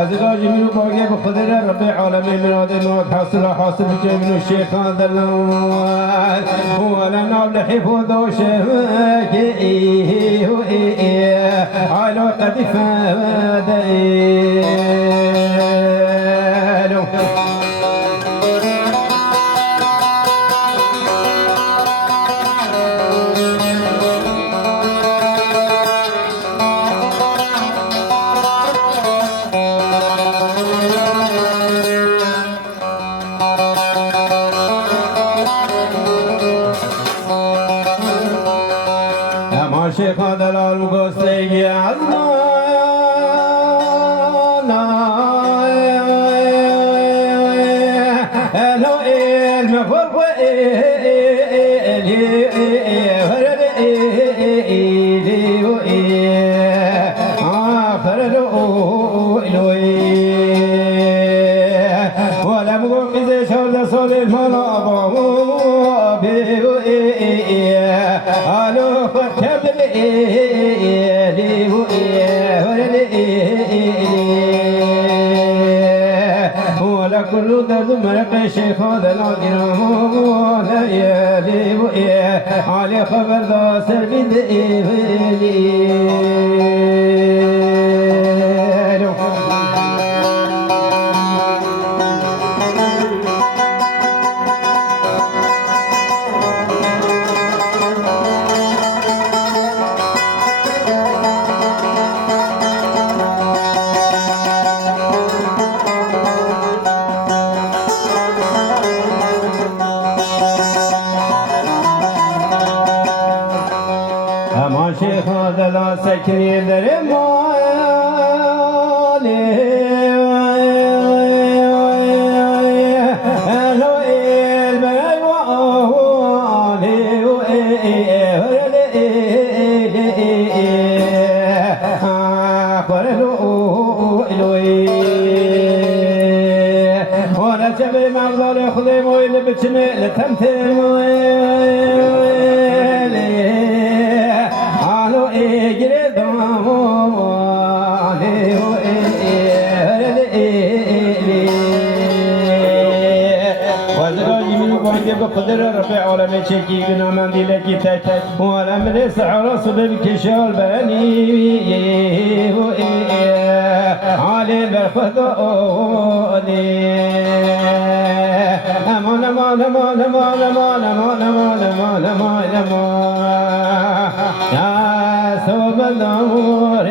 وزرا جميل باقي بقدر رب العالمين من هذا الموت حاصل بجميل الشيخ هذا الأول ولا نبل حفظ وشهوك على قد فادينه شيخ هذا المقصي يا كل درد مرق الشيخ هذا العظيم ولا يلي علي خبر ذا سربي شيخ هذا لا سكني درماني وانا تبي مغزل يخدم ويلي بتشمل تمثل بقدر رب العالمين شكي بنا من دلكي تك ولا من سعر صبب كشال بني علي البرخدوني امان امان امان امان امان امان امان امان امان امان يا سوب النور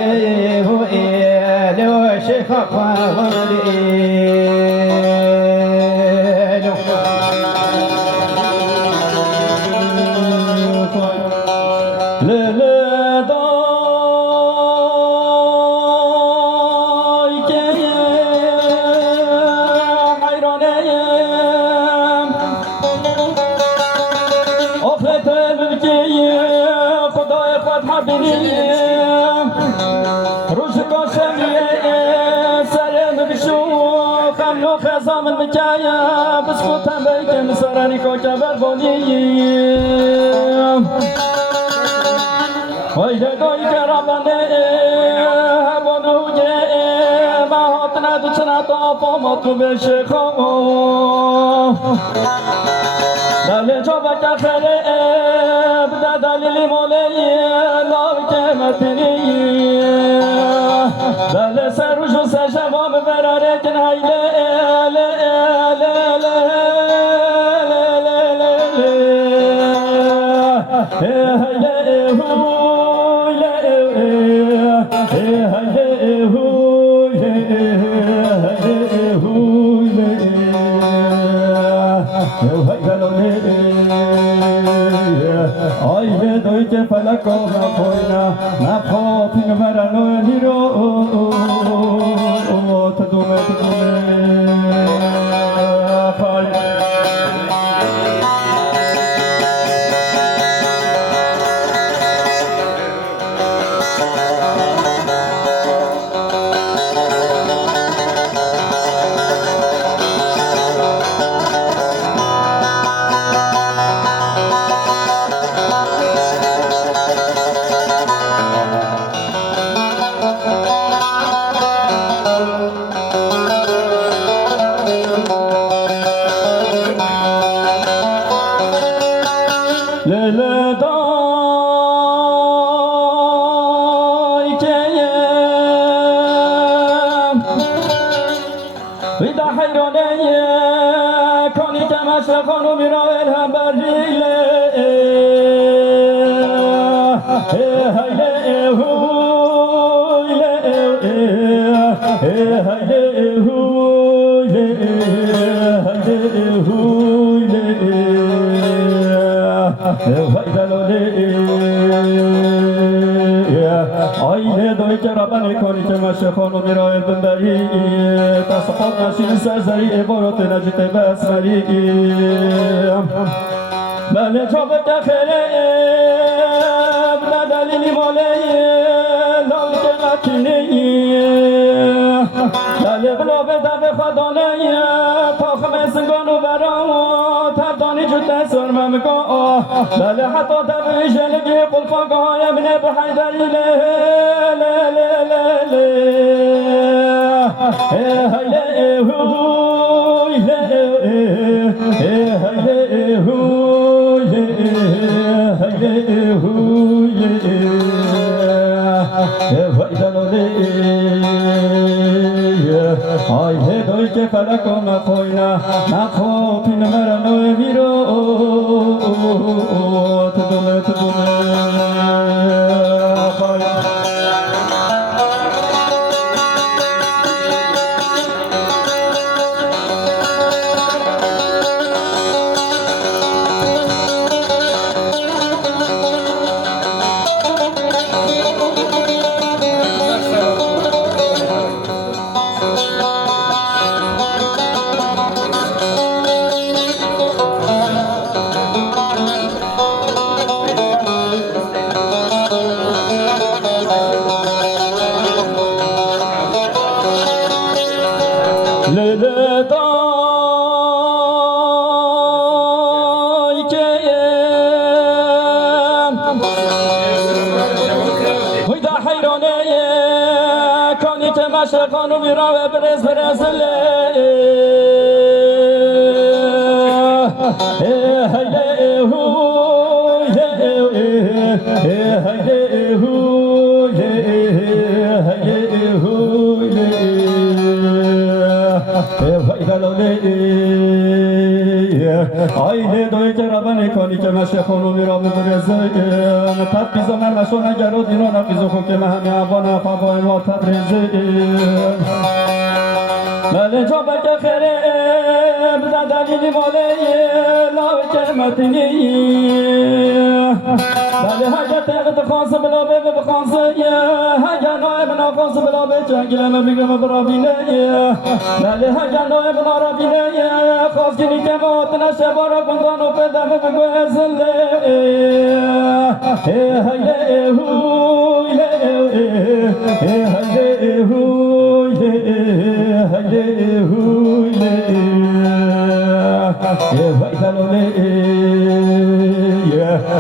لو شيخ قوالي من مجايا بسكوت بيت مسراني كوجا بربوني ويدا دوي كرابني بونو جي ما هتنا دچنا تو پومت بشخو دل جو بچا خره بدا دلیلی مولی لاو کمتنی دل سروشو سشوام براره جنایله فلكو نفوينا نفوت مرانو نيرو تدوم وإذا حيراني كوني تماشى خانو ميرا الهم بريلي هيلي هويلي هيلي هويلي هيلي هويلي وإذا لولي آیه دوی که ربانی کنی که مشخانو میرای بندری تصفات نشین سرزری عبارت نجیت بسمری بله جاب تخیره بدلیلی مالی لال که مکنی بله بلا به دب خدانه تاخم سنگانو برام تبدانی جوته سرمم کن بله حتی دب جلگی قلفاقه های ابن بحیدری آیه دوی که فلک و مخوینا نخو پین مرنو میرو تدومه مشرقانو میرا برز آیه دوی که ربانی کنی که مشرقانو میرا برز تبقیز من مشون گرو دیران اقیزو خو که مهمی عبان خواباین و تبریزی بله جا بکه خیره بده دلیلی مالی لاوی که متنی بله هگه تقت خانس بلا به بخانسه هگه نایب ناخانس بلا به چنگلم بگرم برابینه بله هگه نایب نارابینه خواست کنی که مات نشه بارا کندان و پدم بگو ازله هیله هویله هیله هویله هیله هویله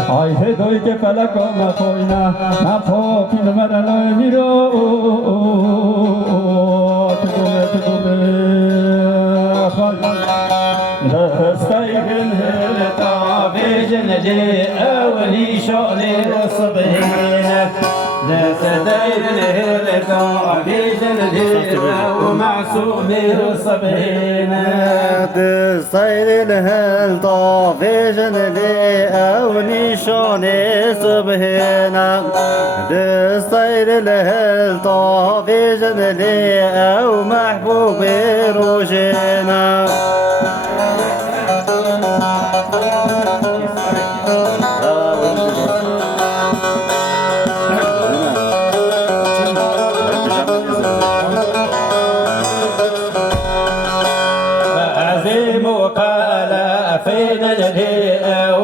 آیه دوی که فلک و مخوینا نفا پین مرنو میرو تگومه دستای گنه تابه جنده اولی شعله و صبحینه دستای گنه تابه جنده و معصومه و صبحینه دستای گنه تابه جنده اولی شعله صبحینه دستای گنه تابه جنده او محبوب روشینه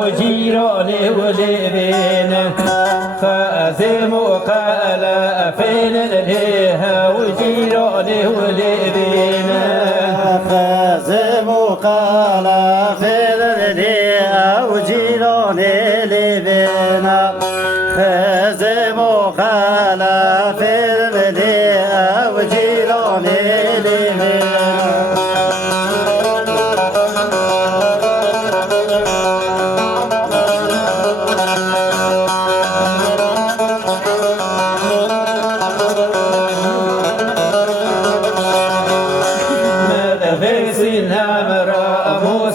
وجيراني ولبين فازم وقال فين لها وجيراني ولبين فازم وقال فين لها وجيراني لبين فازم وقال فين لها وجيراني لبين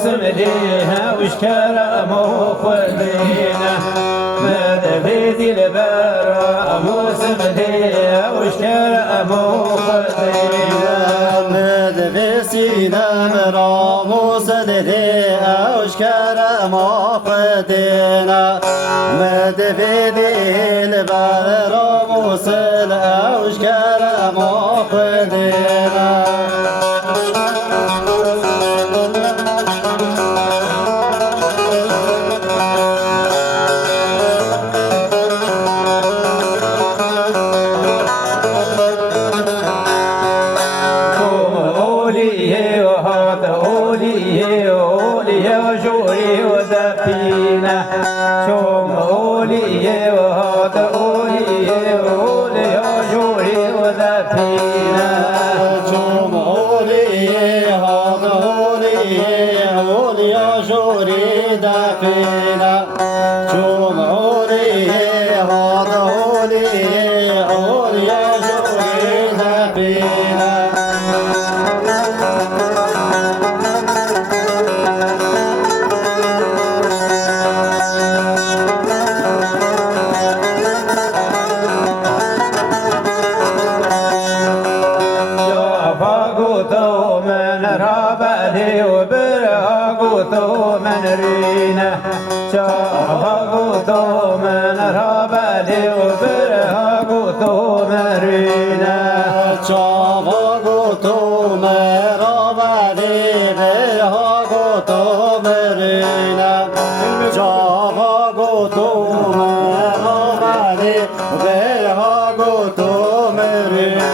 موسم ديها وش كرمه خلينا مدفيدي البرا موسم ديها وش كرمه خلينا مدفسينا مرا موسم ديها وش كرمه خلينا مدفيدي البرا موسم وش كرمه خلينا جوري ودفينا شوم أولي وهاد أولي أولي جوري ودفينا شوم أولي هاد أولي أولي جوري دفينا شوم أولي هاد أولي أولي جوري دفينا من رابدي وبرهقوتو من رينا شافقوتو من رابدي وبرهقوتو من رينا شافقوتو من رابدي وبرهقوتو من رينا شافقوتو من رابدي وبرهقوتو من رينا